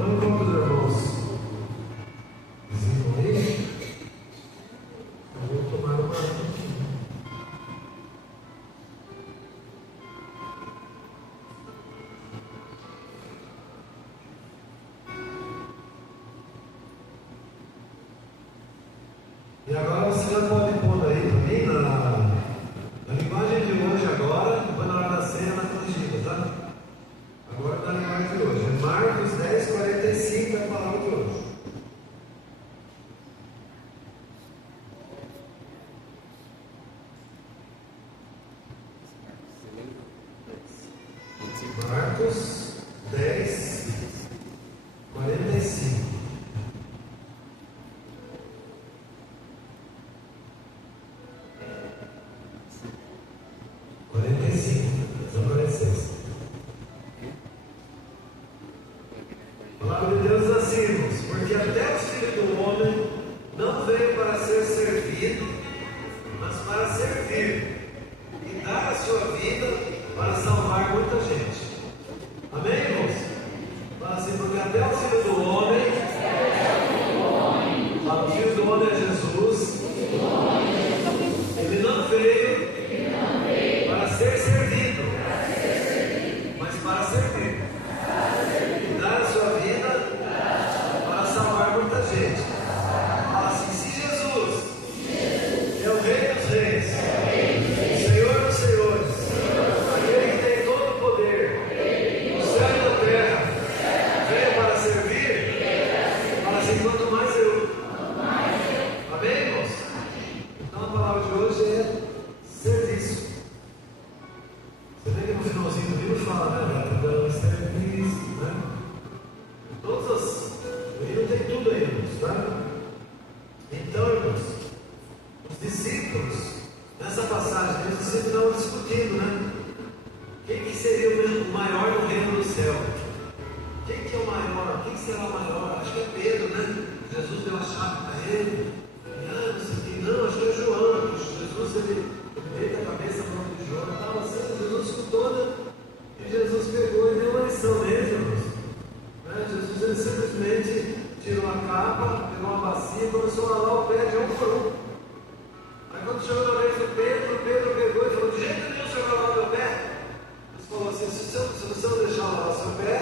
Então, enquanto os irmãos visitam aí, eu vou tomar uma água aqui. E agora você já pode pôr aí para mim na linguagem de hoje agora, depois na hora da ceia na corrigida, tá? Agora na linguagem de hoje. É Marcos 10, 45 é a palavra de hoje. Marcos 10, 45. A palavra de Deus diz assim, irmãos: porque até o Filho do Homem não veio para ser servido, mas para servir e dar a sua vida para salvar muita gente. Amém, irmãos? Fala assim: porque até o Filho do Homem, fala, o Filho do Homem é Jesus, ele não veio para ser servido, mas para servir e dar a sua vida para salvar muita gente. Fala assim: se Jesus é o Rei dos Reis, o Senhor dos Senhores, aquele que tem todo o poder no céu e na terra, veio para servir, fala assim: quanto mais eu. Amém, irmãos? Então a palavra de hoje é serviço. Você vê que no finalzinho do livro fala, né? Dando serviço, né? Todas as. O livro tem tudo aí, irmãos, tá? Então, irmãos, os discípulos, nessa passagem, os discípulos estavam discutindo, né? Quem que seria o maior no reino do céu? Quem que é o maior? Quem será o maior? Acho que é Pedro, né? Jesus deu a chave para ele. Não sei quem, não, acho que é João. Jesus, ele deita a cabeça no nome de João. Estava assim, Jesus escutou, né? E Jesus pegou e deu uma lição nele, irmãos. Jesus, ele simplesmente tirou a capa, pegou uma bacia e começou a lavar o pé de um por um. Aí quando chegou na vez do Pedro pegou e falou: de jeito nenhum o senhor vai lavar meu pé. Ele falou assim: se você não deixar eu lavar seu pé,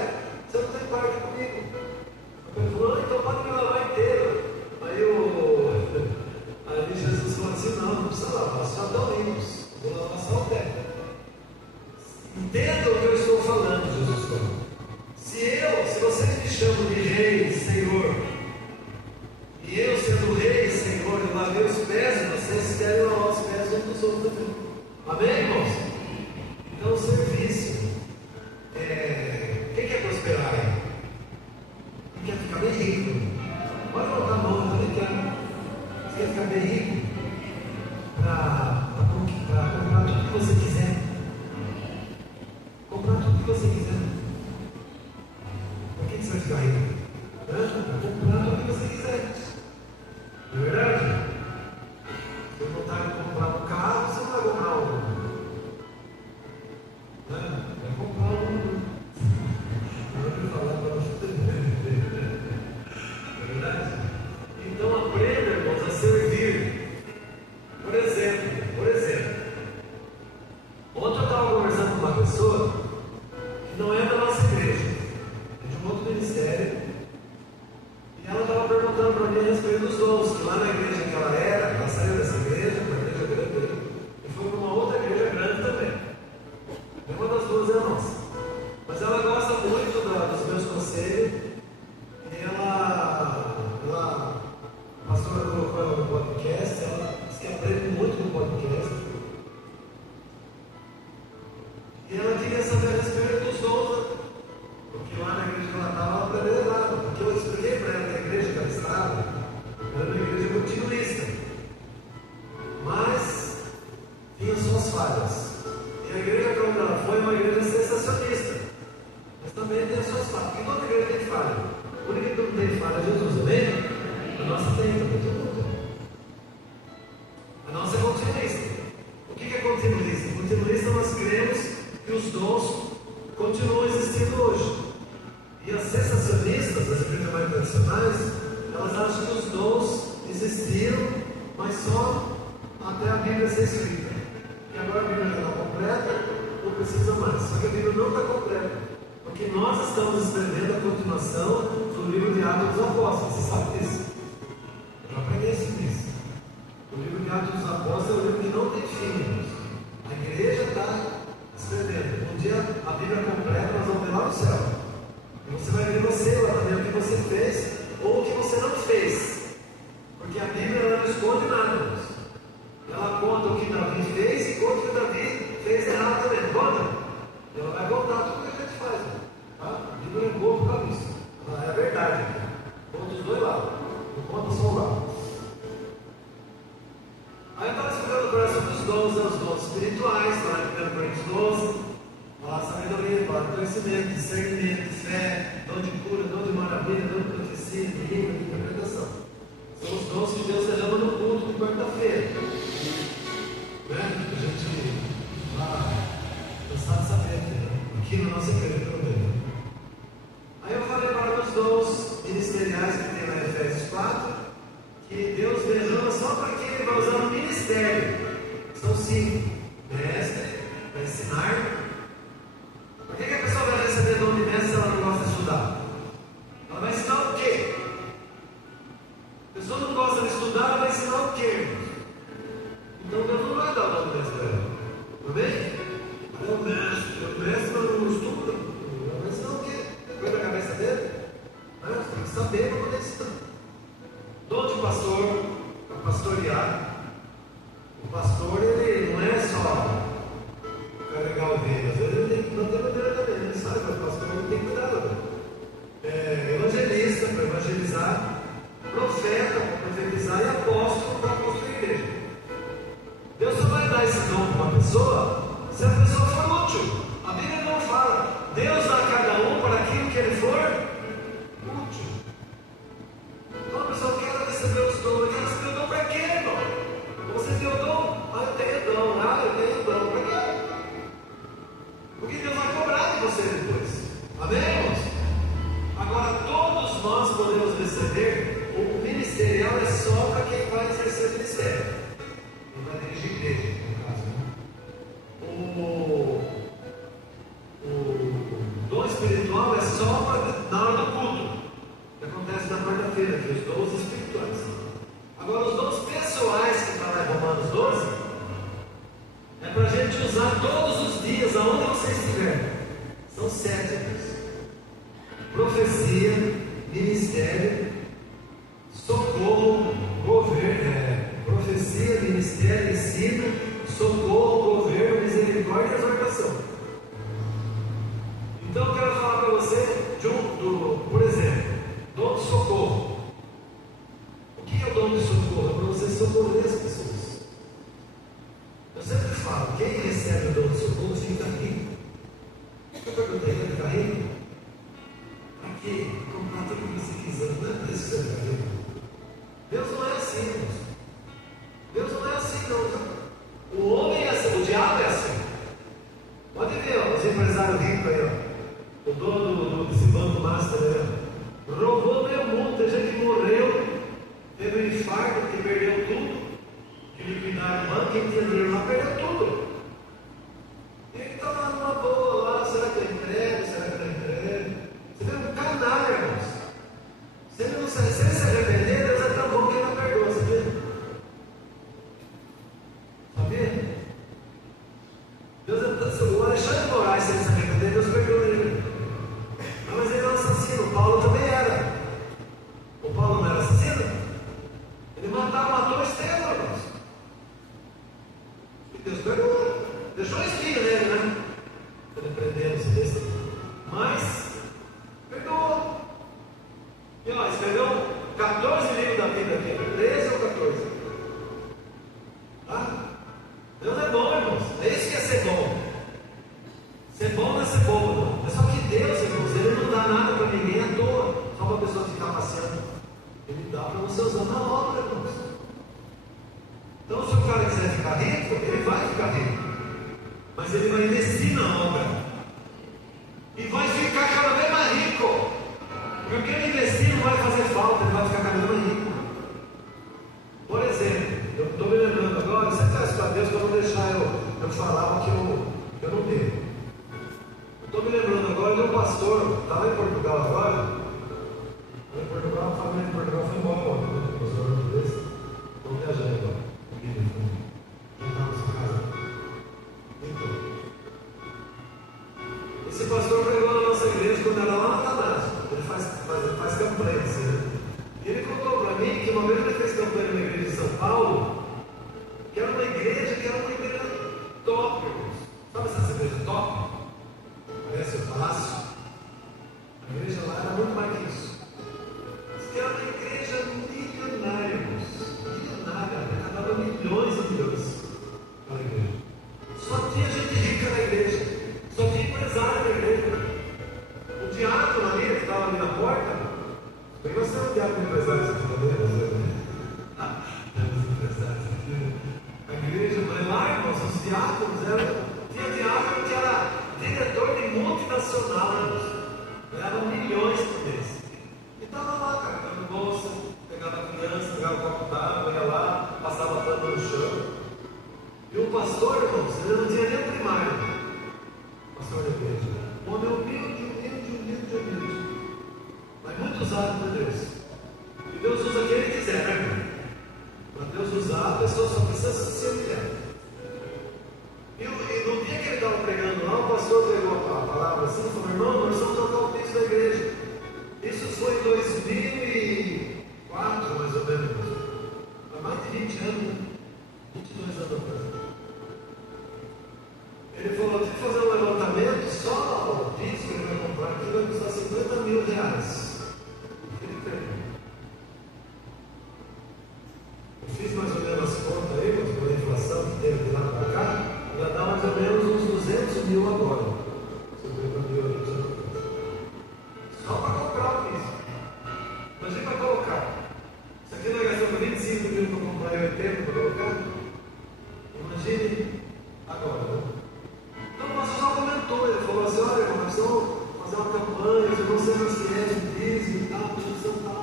você não tem parte comigo. Ele falou: então pode me lavar inteiro. Aí Jesus falou assim: não precisa lavar, só estão limpos, vou lavar só o pé. Entenda o que eu estou falando, Jesus falou. Se vocês me chamam de Rei, Senhor, e eu sendo Rei, Senhor, eu lavei os pés, vocês querem lavar os pés uns dos outros também. Amém, irmãos? Então, o serviço. Quem quer prosperar aí? Quem quer ficar bem rico? Pode botar a mão, quem quer? Você quer ficar bem rico? Para comprar tudo que você quiser. Comprar tudo que você quiser. Por que você vai ficar rico? Para comprar tudo que você quiser. Não é verdade? Se eu botar para comprar um carro, você não vai comprar um. Vai comprar um. Não vai falar para você. Não é verdade? Então aprenda, irmãos, a servir. Por exemplo, ontem eu estava conversando com uma pessoa que não é da nossa igreja, é de um outro ministério, e ela estava perguntando para mim a respeito dos dons, que lá na igreja que ela saiu dessa igreja, uma igreja grande, e foi para uma outra igreja grande também. Nenhuma das duas é a nossa. Mas ela gosta muito dos meus conselhos, e a pastora colocou ela no podcast, ela diz que aprende muito no podcast. E ela queria saber a respeito dos dons, porque lá na igreja que ela estava, ela aprendeu nada. Porque eu expliquei para ela que a igreja que ela estava era uma igreja continuista, mas tinha suas falhas. E a igreja que ela foi é uma igreja sensacionista, mas também tem as suas falhas. Porque toda igreja tem falha. A única que não tem falha é Jesus, amém? A nossa tem também, todo mundo. A nossa é continuista. O que é continuista? Continuista, nós cremos que os dons continuam existindo hoje. E as sensacionistas, tradicionais, elas acham que os dons existiram, mas só até a Bíblia ser escrita. E agora a Bíblia já está completa, não precisa mais. Só que a Bíblia não está completa, porque nós estamos escrevendo a continuação do livro de Atos dos Apóstolos. Você sabe disso? Eu já preguei sobre isso. O livro de Atos dos Apóstolos é um livro que não tem fim. A igreja está escrevendo. Um dia a Bíblia completa, nós vamos ver lá no céu. E você vai ver você lá também, o que você fez ou o que você não fez. Porque a Bíblia ela não esconde nada. Ela conta o que Davi fez e conta o que Davi fez errado também. Conta? Ela vai contar tudo o que a gente faz. Tá? A Bíblia é boa por causa disso. É verdade. Conta os dois lados. Não conta só um lado. Aí eu estava explicando para sobre os dons espirituais, lá em 1 Coríntios 12, falar de sabedoria, falar de conhecimento, discernimento, fé, dom de cura, dom de maravilha, dom de profecia, de rima, de interpretação. São os dons que Deus derrama no culto de quarta-feira. Né? A gente cansado de saber, aqui na nossa igreja, pelo menos. Aí eu falei para os dons ministeriais que tem lá em Efésios 4, que Deus derrama só para quem ele vai usar no ministério. São 5: mestre, para ensinar. Por que a pessoa vai receber dom de mestre se ela não gosta de estudar? Ela vai ensinar o quê? A pessoa não gosta de estudar, ela vai ensinar o quê? Então Deus não vai dar o dom de mestre para ela. Tudo bem? O mestre não estuda. Ela vai ensinar o quê? Foi da cabeça dele? Não, você tem que saber para poder ensinar. Dom de pastor, para pastorear. O pastor, ele não é só carregar ovelhas, ele tem que manter a ovelha também. Ele sabe, mas o pastor ele tem que cuidar da ovelha. Evangelista, para evangelizar. Profeta, para profetizar. E apóstolo, para construir a igreja. Deus só vai dar esse dom para uma pessoa se a pessoa for útil. A Bíblia não fala. Deus dá a cada um para aquilo que ele for útil. Então a pessoa quer receber os dons, quer receber o dom para quê, irmão? Você tem o dom? Ah, eu tenho dom. Ah, eu tenho dom. Para quê? Porque Deus vai cobrar de você depois. Amém, irmãos? Agora, todos nós podemos receber. O ministerial é só para quem vai exercer o ministério. Quem vai dirigir a igreja, no caso. O dom espiritual é só na hora do culto. Que acontece na quarta-feira, que os dons espirituais. Agora, os dons pessoais que está lá em Romanos 12, é para a gente usar todos os dias, aonde você estiver. São 7 dias: profecia, ministério, socorro, governo, profecia, ministério, ensino, socorro, governo, misericórdia e exortação. Então eu quero falar para você por exemplo, dom de socorro. O que é o dom de socorro? É para você socorrer as pessoas. Eu sempre falo, quem recebe o dom de socorro fica rico. Eu perguntei, quer ficar rico? Para quê? Comprar tudo que você quiser, não é isso que você fica rico. Deus não é assim, irmãos. Deus não é assim, não. O homem é assim, o diabo é assim. Pode ver, ó, os empresários ricos aí, ó. O dono desse banco master aí, ó. Roubou meio mundo, tem gente que morreu, teve um infarto, que perdeu tudo, que liquidaram o banco, quem tinha dinheiro lá perdeu tudo. E ele está lá numa boa lá, será que eu entrego? Será que eu não entrego? Você vê um canalha, irmãos. Se ele se arrepender, Deus é tão bom que ele não perdoa, sabia? Sabia? Deus é tão... O Alexandre de Moraes, se ele se arrepender, Deus perdoa ele. Mas ele é um assassino, o Paulo também era. O Paulo não era assassino? Ele matou Estevão, irmãos. E Deus perdoou. Deixou espinho nele, né? Ele prendendo esse desse. Mas perdoou. E ó, escreveu 14 livros da Bíblia aqui, 13 ou 14. Tá? Deus é bom, irmãos. É isso que é ser bom. Ser bom não é ser bobo, não. É só que Deus, irmãos, Ele não dá nada para ninguém à toa, só para a pessoa ficar passeando. Ele dá para você usar na obra, irmãos. Então, se o cara quiser ficar rico, ele vai ficar rico. Mas ele vai investir na obra. E vai ficar cada vez mais rico. Porque ele investir não vai fazer pastor está lá em Portugal agora. Lá em Portugal, a família de Portugal foi embora ontem, né? O pastor português. Estão viajando agora. Já está na sua casa. Então, esse pastor pregou na nossa igreja quando era lá na Tanásio. Ele faz campanha, assim, né? E ele contou para mim que uma vez ele fez campanha na igreja de São Paulo, que era uma igreja top, irmãos. Sabe essa igreja top? Parece o palácio. A igreja lá era muito mais que isso. Diz que era uma igreja milionária, irmãos. Milionária, arrecadava milhões e milhões na igreja. Só tinha gente rica na igreja. Só tinha empresário na igreja. O diácono ali, que estava ali na porta, bem você é um diácono empresário, você está vendo? A igreja, mas lá, irmãos, os diáconos tinha diácono que era diretor de multinacional, irmãos. Ganhava milhões por mês. E estava lá, cara, dando bolsa, pegava a criança, pegava o copo d'água, ia lá, passava pano no chão. E o pastor, irmãos, ele não tinha nem o primário. Pastor da igreja. Um homem humilde. Mas muito usado por Deus. E Deus usa quem Ele quiser, né, irmão? Para Deus usar, a pessoa só precisa se humilhar. E no dia que ele estava pregando lá, o pastor pegou a palavra assim e falou: irmão, nós vamos trocar o piso da igreja. Isso foi em 2004, mais ou menos. Há mais de 20 anos, né? 22 anos atrás. Ele falou: tem que fazer um levantamento, só o piso que ele vai comprar aqui vai custar R$50 mil. Ele pregou. Eu fiz mais ou menos as contas aí, mas com a inflação que teve de lá para cá, já dá mais ou menos uns 200 mil agora. 50 mil ali, só para comprar o piso. Imagina para colocar. Isso aqui nós gastamos 25 mil para comprar e 80 para colocar. Imagine agora, né? Então o pastor já comentou, ele falou assim: olha, irmão, nós vamos fazer uma campanha, nós vamos ser mais fiéis de dízimo e tal, tudo tal.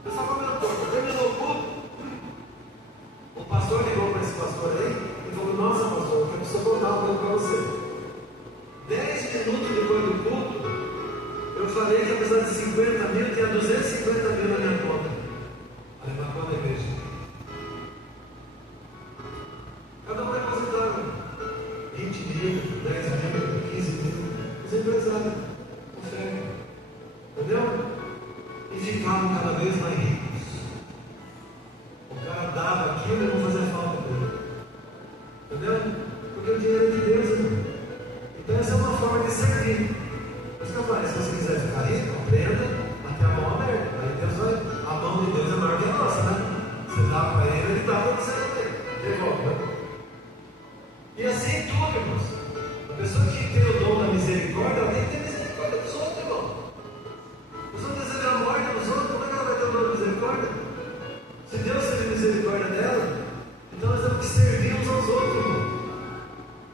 O pessoal comentou, terminou o culto. O pastor ligou para esse pastor aí e falou: nossa, pastor, eu preciso contar uma coisa para você. 10 minutos depois do culto, eu falei que apesar de 50 mil, tinha 250 mil na minha conta. Aí marcou na igreja. Cada um depositava 20 mil, 10 mil, 15 mil. Os empresários, conseguem. Entendeu? E ficavam cada vez mais ricos. O cara dava aquilo e não fazia falta dele. Entendeu? Porque o dinheiro é de Deus, irmão. Então essa é uma forma de servir. Mas que eu falei, se você quiser ficar rico, aprenda até a mão aberta. Aí Deus vai, a mão de Deus é maior que a nossa, né? Você dá para ele, ele dá para você também. Devolve, né? E assim tudo, irmãos. A pessoa que tem o dom da misericórdia, ela tem que ter misericórdia dos outros, irmão. A pessoa deseja a morte dos outros, como é que ela vai ter o dom da misericórdia? Se Deus teve misericórdia dela, então nós temos que servir uns aos outros, irmão.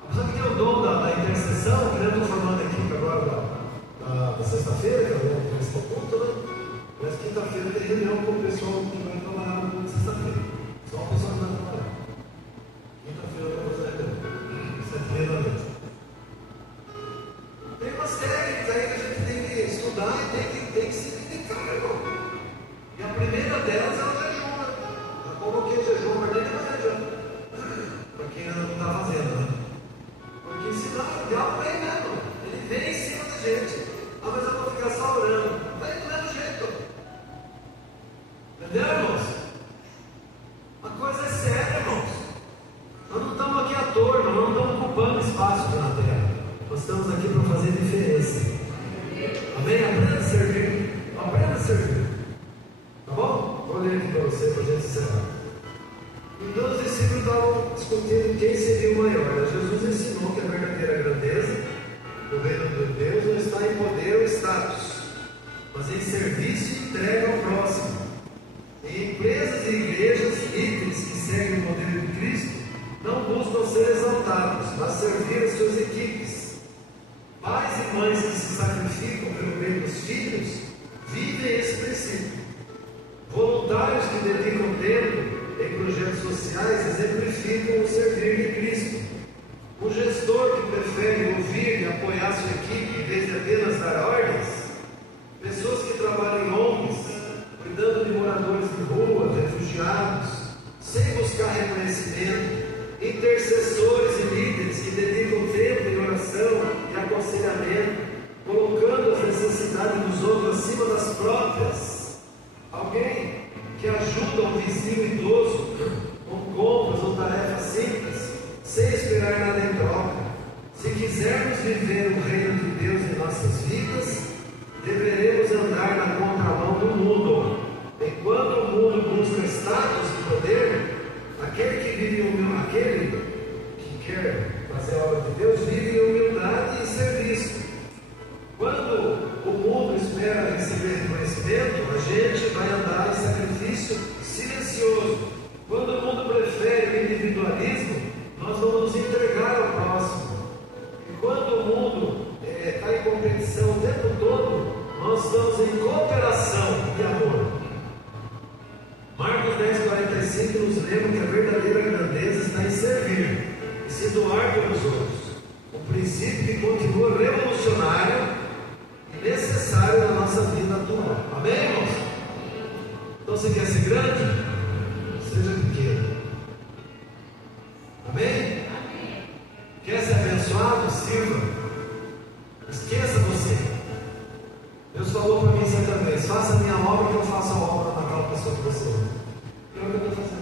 A pessoa que tem o dom da intercessão, que eu estou formando aqui agora da sexta-feira, que é o culto, né? Mas quinta-feira tem reunião com o pessoal que vai trabalhar no culto de sexta-feira. Só o pessoal que vai trabalhar. Quinta-feira eu vou fazer a reunião. Sexta-feira da noite. Tem umas técnicas aí que a gente tem que estudar e tem que se dedicar, irmão. E a primeira delas é o jejum, né? Já coloquei jejum, mas nem mais jejum. Para quem ainda não está fazendo, né? Porque senão o diabo vem mesmo. Ele vem em cima da gente. Ah, mas eu vou ficar só orando. Vai do mesmo jeito. Entendeu, irmãos? A coisa é séria, irmãos. Nós não estamos aqui à toa, irmão. Nós não estamos ocupando espaço aqui na terra. Nós estamos aqui para fazer diferença. Amém? Aprenda a servir. Aprenda a servir. Tá bom? Vou ler aqui para você, para a gente encerrar. Então os discípulos estavam discutindo quem seria o maior. Jesus ensinou que a verdadeira grandeza do reino de Deus não está em poder ou status, mas em serviço e entrega ao próximo. Em empresas e igrejas líderes que seguem o modelo de Cristo não buscam ser exaltados, mas servir as suas equipes. Pais e mães que se sacrificam pelo bem dos filhos vivem esse princípio. Voluntários que dedicam tempo em projetos sociais exemplificam o servir de Cristo. Um gestor que prefere ouvir e apoiar sua equipe em vez de apenas dar ordens quer receber conhecimento, a gente vai andar em sacrifício silencioso. Quando o mundo prefere o individualismo, nós vamos nos entregar ao próximo. E quando o mundo está em competição o tempo todo, nós estamos em cooperação e amor. Marcos 10,45 nos lembra que a verdadeira grandeza está em servir e se doar pelos outros. Um princípio que continua revolucionário e necessário na nossa vida atual. Amém, irmãos? Então você quer ser grande? Seja pequeno. Amém? Quer ser abençoado? Sirva. Esqueça você. Deus falou para mim certa vez: faça a minha obra que eu faço a obra daquela pessoa que você ama. E é o que eu estou fazendo.